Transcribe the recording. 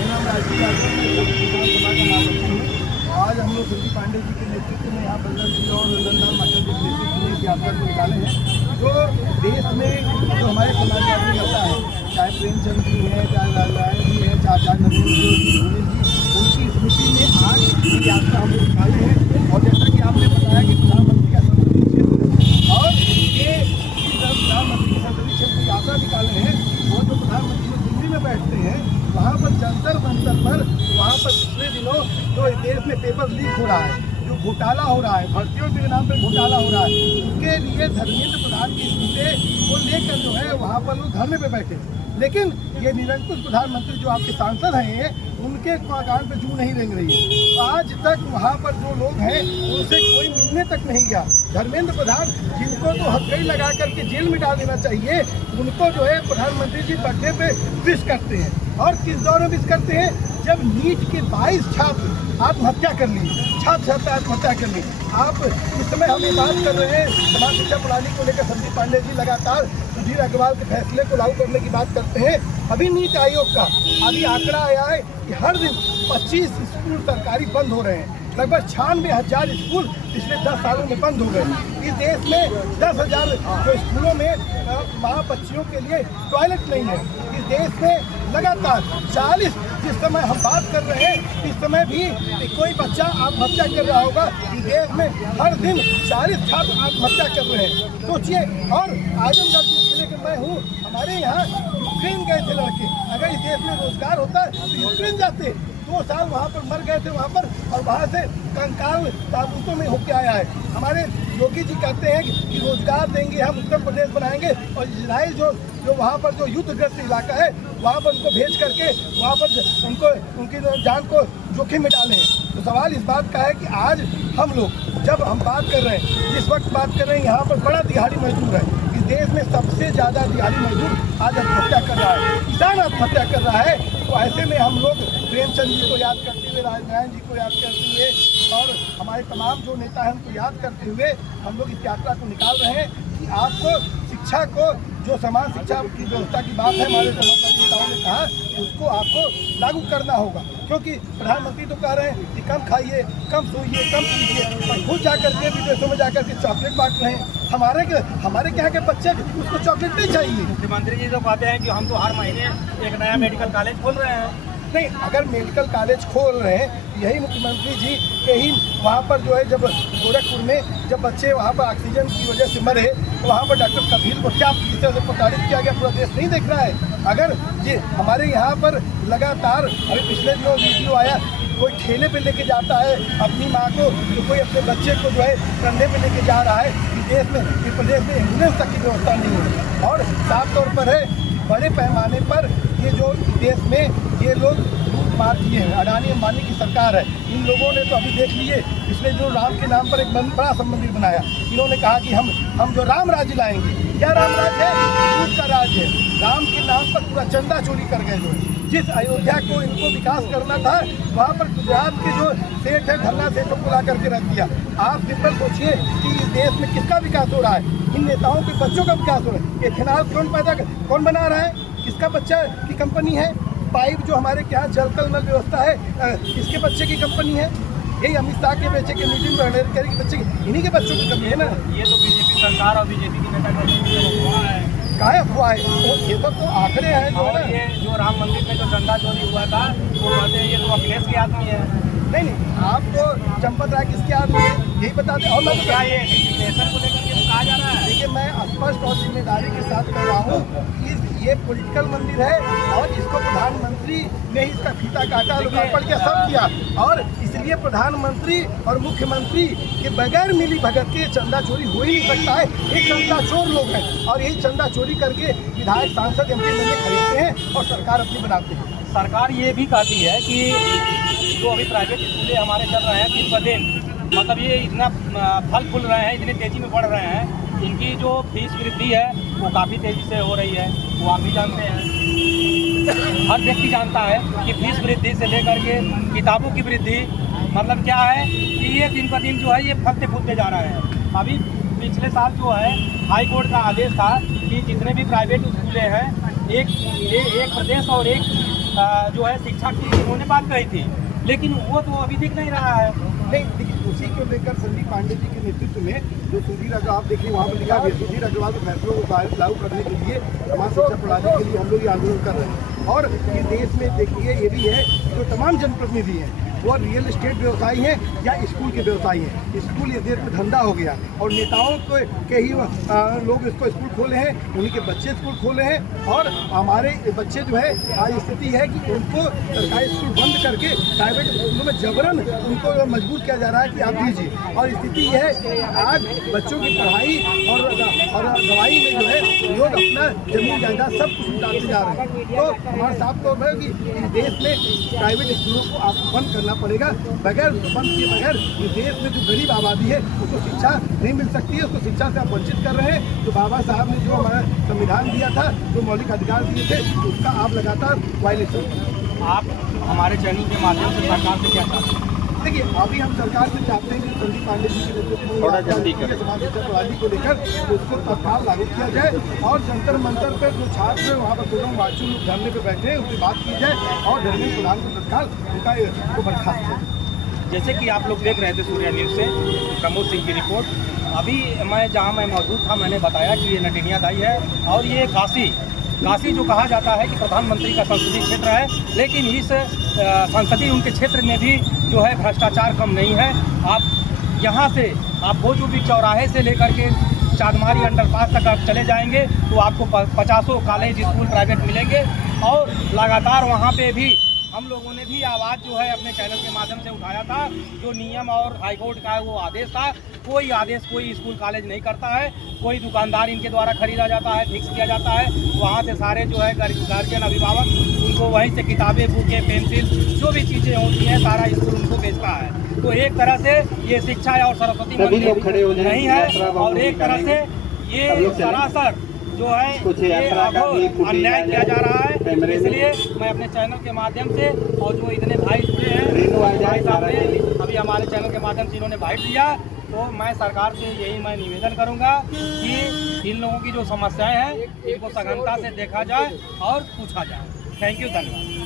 मेरा नाम राजीव यादव है, विधानसभा का महासचिव हूँ। आज हम लोग सुरजी पांडे जी के नेतृत्व में यहाँ बलराम जी और नंदलाल मास्टर जी के नेतृत्व में एक यात्रा को निकाले हैं। जो देश में जो हमारे समाजवादी नेता है, चाहे प्रेमचंद जी हैं, चाहे लालनारायण जी हैं, चाहे नरेंद्र जी, उनकी स्मृति में आज ये यात्रा हम लोग निकाले हैं। और जैसा कि आपने बताया कि प्रधानमंत्री का संसदीय क्षेत्र और ये प्रधानमंत्री के संसदीय क्षेत्र यात्रा निकाले हैं। वो जो प्रधानमंत्री दिल्ली में बैठते हैं, वहाँ पर जंतर मंतर पर वहाँ पर पिछले दिनों जो देश में पेपर लीक हो रहा है, जो घोटाला हो रहा है, भर्तियों के नाम पर घोटाला हो रहा है, उसके लिए धर्मेंद्र प्रधान की इस्तीफे को लेकर जो है वहाँ पर लोग धरने पे बैठे। लेकिन ये निरंकुश प्रधानमंत्री जो आपके सांसद हैं, उनके कान पे जू नहीं रेंग रही है। आज तक वहाँ पर जो लोग हैं उनसे कोई मिलने तक नहीं गया। धर्मेंद्र प्रधान, जिनको तो हथकड़ी लगा करके जेल में डाल देना चाहिए, उनको जो है प्रधानमंत्री जी बर्थडे पे विश करते हैं। और किस दौर में विश करते हैं? जब नीट के 22 छात्र आत्महत्या कर ली, छात्र आत्महत्या कर ली। आप इस समय हम ये बात कर रहे हैं समाज शिक्षा प्रणाली को लेकर। संदीप पांडे जी लगातार सुधीर अग्रवाल के फैसले को लागू करने की बात करते हैं। अभी नीति आयोग का अभी आंकड़ा आया है कि हर दिन 25 स्कूल सरकारी बंद हो रहे हैं। लगभग 96,000 स्कूल पिछले 10 सालों में बंद हो गए। इस देश में 10,000 जो स्कूलों में वहाँ बच्चियों के लिए टॉयलेट नहीं है। इस देश में लगातार 40, जिस समय हम बात कर रहे हैं इस समय भी कोई बच्चा आत्महत्या कर रहा होगा। इस देश में हर दिन 40 छात्र आत्महत्या कर रहे हैं। सोचिए। और आजमगढ़ जिले के मैं हूँ, हमारे यहाँ यूक्रेन गए थे लड़के। अगर इस देश में रोजगार होता तो यूक्रेन जाते। 2 साल वहाँ पर मर गए थे वहाँ पर, और वहाँ से कंकाल ताबूतों में होके आया है। हमारे योगी जी कहते हैं कि रोजगार देंगे, हम उत्तर प्रदेश बनाएंगे, और इजराइल जो वहाँ पर जो युद्धग्रस्त इलाका है वहाँ पर उनको भेज करके वहाँ पर उनको उनकी जान को जोखिम में डाले हैं। तो सवाल इस बात का है कि आज हम लोग जब हम बात कर रहे हैं, जिस वक्त बात कर रहे हैं, यहाँ पर बड़ा दिहाड़ी मजदूर है। इस देश में सबसे ज़्यादा दिहाड़ी मजदूर आज आत्महत्या कर रहा है, किसान आत्महत्या कर रहा है। तो ऐसे में हम लोग प्रेमचंद जी को याद करते हुए, राजनारायण जी को याद करते हुए और हमारे तमाम जो नेता हैं उनको याद करते हुए हम लोग इस यात्रा को निकाल रहे हैं कि आपको शिक्षा को, जो समान शिक्षा की व्यवस्था की बात है, हमारे समाजवादी नेताओं ने कहा, उसको आपको लागू करना होगा। क्योंकि प्रधानमंत्री तो कह रहे हैं कि कम खाइए, कम सोइए, कम पीजिए, और खुद जाकर के विदेशों में जाकर के चॉकलेट बांट रहे हैं। हमारे यहाँ के बच्चे उसको चॉकलेट नहीं चाहिए। मुख्यमंत्री जी तो कहते हैं कि हम तो हर महीने एक नया मेडिकल कॉलेज खोल रहे हैं। नहीं, अगर मेडिकल कॉलेज खोल रहे हैं, यही मुख्यमंत्री जी के ही वहाँ पर जो है, जब गोरखपुर में जब बच्चे वहाँ पर ऑक्सीजन की वजह से मरे, तो वहाँ पर डॉक्टर कबीर को क्या किस तरह से प्रताड़ित किया गया, पूरा देश नहीं देख रहा है। अगर जी हमारे यहाँ पर लगातार अभी पिछले दिनों वीडियो आया, कोई ठेले पे लेके जाता है अपनी माँ को, तो कोई अपने बच्चे को जो है कंधे पे लेके जा रहा है। इस देश में, इस प्रदेश में एम्बुलेंस तक की व्यवस्था नहीं है। और साफ तौर पर है, बड़े पैमाने पर ये जो देश में ये लोग लूट मार किए हैं। अडानी अंबानी की सरकार है। इन लोगों ने तो अभी देख लीजिए, पिछले जो राम के नाम पर एक बड़ा सब मंदिर बनाया। इन्होंने कहा कि हम जो राम राज्य लाएंगे। क्या राम राज्य है? झूठ का राज है। राम के नाम पर पूरा चंदा चोरी कर गए। जो जिस अयोध्या को इनको विकास करना था, वहाँ पर गुजरात के जो सेठ है, धरना सेठों को ला करके रख दिया। आप सिंपल सोचिए कि इस देश में किसका विकास हो रहा है? इन नेताओं के बच्चों का विकास हो रहा है। एथेनॉल कौन बना रहा है? किसका बच्चा की कंपनी है? पाइप जो हमारे यहाँ जलकल नल व्यवस्था है, किसके बच्चे की कंपनी है? यही अमित शाह के बच्चे के मीटिंग में के बच्चे की, इन्हीं के बच्चों की कंपनी है ना। ये तो बीजेपी सरकार और बीजेपी की नेता का कहाँ अफवाह है? तो ये सब तो आंकड़े हैं जो है। ये जो राम मंदिर में जो चंदा चोरी हुआ था, वो कहते हैं ये तो अखिलेश के आदमी है। नहीं, आप तो चंपत राय किसके आदमी है यही बताते। और मैं क्या ये डिक्लेरेशन को लेकर के कहा जा रहा है? देखिए, मैं स्पष्ट और जिम्मेदारी के साथ कह रहा हूँ कि ये पॉलिटिकल मंदिर है, और इसको प्रधानमंत्री ने इसका फीता काटा, लोकार्पण किया, सब किया। और इसलिए प्रधानमंत्री और मुख्यमंत्री के बगैर मिली भगत के चंदा चोरी हो ही नहीं सकता है। एक चंदा चोर लोग हैं, और यही चंदा चोरी करके विधायक, सांसद, एमपी खरीदते हैं और सरकार अपनी बनाते हैं। सरकार ये भी कहती है कि जो अभी प्राइवेट स्कूलें हमारे चल रहे हैं दिन ब दिन, मतलब ये इतना फल फूल रहे हैं, इतनी तेज़ी में बढ़ रहे हैं, इनकी जो फीस वृद्धि है वो काफ़ी तेज़ी से हो रही है। वो आप भी जानते हैं, हर व्यक्ति जानता है कि फीस वृद्धि से लेकर के किताबों की वृद्धि, मतलब क्या है कि ये दिन ब दिन जो है ये फलते फूलते जा रहे हैं। अभी पिछले साल जो है हाई कोर्ट का आदेश था कि जितने भी प्राइवेट स्कूलें हैं, एक प्रदेश और एक जो है शिक्षा की उन्होंने बात कही थी, लेकिन वो तो अभी दिख नहीं रहा है। नहीं, देखिए उसी को लेकर संदीप पांडे जी के नेतृत्व में जो सुधीर अग्रवाल, आप देखिए वहाँ पर लिखा है सुधीर अग्रवाल के फैसलों को लागू करने के लिए समाज शिक्षा प्रणाली के लिए हम लोग ये आंदोलन कर रहे हैं। और ये देश में देखिए ये भी है जो तमाम जनप्रतिनिधि हैं वो रियल एस्टेट व्यवसायी हैं या स्कूल के व्यवसायी हैं। स्कूल ये देश में धंधा हो गया और नेताओं के ही लोग इसको स्कूल खोले हैं, उन्हीं के बच्चे स्कूल खोले हैं। और हमारे बच्चे जो है आज स्थिति है कि उनको सरकारी स्कूल बंद करके प्राइवेट स्कूलों में जबरन उनको मजबूर किया जा रहा है कि आप दीजिए। और स्थिति ये है कि आज बच्चों की पढ़ाई और दवाई में जो है लोग अपना जमीन जायदाद सब कुछ उतारते जा रहे हैं। तो हमारा साफ तौर पर कि इस देश में प्राइवेट स्कूलों को आप बंद करना पड़ेगा। बगैर बंद किए बगैर इस देश में जो गरीब आबादी है उसको शिक्षा नहीं मिल सकती है, उसको शिक्षा से आप वंचित कर रहे हैं। जो बाबा साहब ने जो हमारा संविधान दिया था, जो मौलिक अधिकार दिए थे, उसका आप लगातार वायलेशन। आप हमारे चैनल के माध्यम से सरकार से क्या चाहते हैं? देखिए अभी हम सरकार से चाहते हैं कि संदीप पांडे जी के नेतृत्व में समाज शिक्षा प्रणाली को लेकर उसको तत्काल लागू किया जाए और जंतर मंतर पर जो छात्र वहाँ पर दोनों बातचीत लोग धरने पर बैठे हैं उसकी बात की जाए और धर्मेंद्र प्रधान को तत्काल उनको बर्खास्त किया। जैसे कि आप लोग देख रहे थे सूर्या न्यूज़ से प्रमोद सिंह की रिपोर्ट। अभी जहाँ मैं मौजूद था मैंने बताया कि ये नटिनियादाई है और ये काशी जो कहा जाता है कि प्रधानमंत्री का संसदीय क्षेत्र है, लेकिन इस संसदीय उनके क्षेत्र में भी जो है भ्रष्टाचार कम नहीं है। आप यहाँ से आप भोजूबी चौराहे से लेकर के चांदमारी अंडरपास तक आप चले जाएंगे तो आपको 50 कॉलेज स्कूल प्राइवेट मिलेंगे। और लगातार वहाँ पे भी हम लोगों ने भी आवाज़ जो है अपने चैनल के माध्यम से उठाया था। जो नियम और हाईकोर्ट का वो आदेश था, कोई आदेश कोई स्कूल कॉलेज नहीं करता है, कोई दुकानदार इनके द्वारा खरीदा जाता है, फिक्स किया जाता है। वहाँ से सारे जो है गार्जियन अभिभावक उनको वहीं से किताबें, बुकें, पेंसिल जो भी चीज़ें होती हैं सारा स्कूल उनको बेचता है। तो एक तरह से ये शिक्षा और सरस्वती मंदिर नहीं है और एक तरह से ये सरासर जो है ये अन्याय किया जा रहा है। इसलिए मैं अपने चैनल के माध्यम से और जो इतने भाई जुड़े हैं भाई साहब ने अभी हमारे चैनल के माध्यम से इन्होंने बाइट दिया, तो मैं सरकार से यही मैं निवेदन करूंगा कि इन लोगों की जो समस्याएं हैं इनको सघनता से देखा जाए और पूछा जाए। थैंक यू, धन्यवाद।